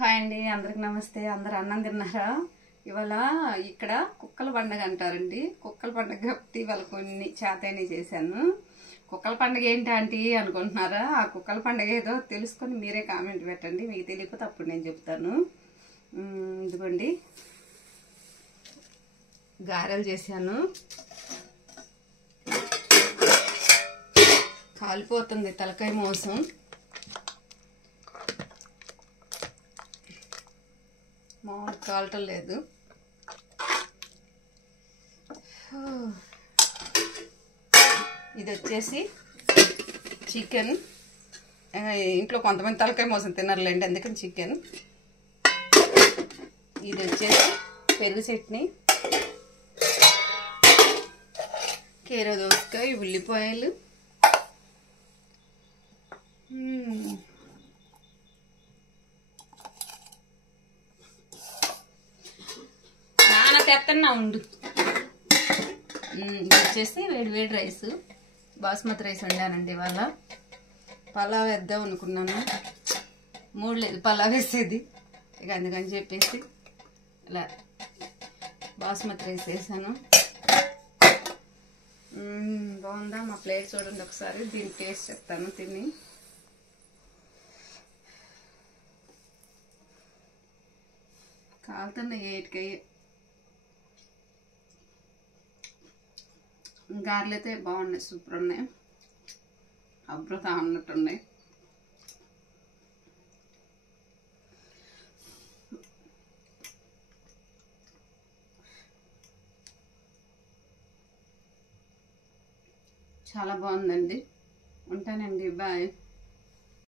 Hi అండి, అందరికి నమస్తే. అందరు అన్నం తిన్నారా? ఇవాళ ఇక్కడ కుక్కల పండుగ అంటారండి. కుక్కల పండుగ కాబట్టి ఇవాళ కొన్ని చేతని చేశాను. కుక్కల పండుగ ఏంటి ఆంటీ అనుకుంటున్నారా? ఆ కుక్కల పండుగ ఏదో తెలుసుకొని మీరే కామెంట్ పెట్టండి. మీకు తెలియకపోతే అప్పుడు నేను చెప్తాను. ఇదిగోండి, గారెలు చేశాను. కాలిపోతుంది తలకాయ మోసం. మామూలు కాలటం లేదు. ఇది వచ్చేసి చికెన్. ఇంట్లో కొంతమంది తలకాయ మోసం తినర్లేండి, అందుకని చికెన్. ఇది వచ్చేసి పెరుగు చట్నీ, కీర దోసకాయ, ఉల్లిపాయలు, తెత్తన్నా ఉండు. ఇది వచ్చేసి వేడి వేడి రైస్, బాస్మతి రైస్ వండానండి. ఇవాళ పలావ్ వేద్దాం అనుకున్నాను, మూడు లేదు పలావ్ వేసేది. ఇక అందుకని చెప్పేసి ఇలా బాస్మతి రైస్ వేసాను. బాగుందా? మా ప్లేట్ చూడండి ఒకసారి, దీని టేస్ట్ చెప్తాను తిని. కాలుతున్న 8 గారెలు అయితే బాగున్నాయి, సూపర్ ఉన్నాయి, అమృతం అన్నట్టున్నాయి. చాలా బాగుందండి. ఉంటానండి, బాయ్.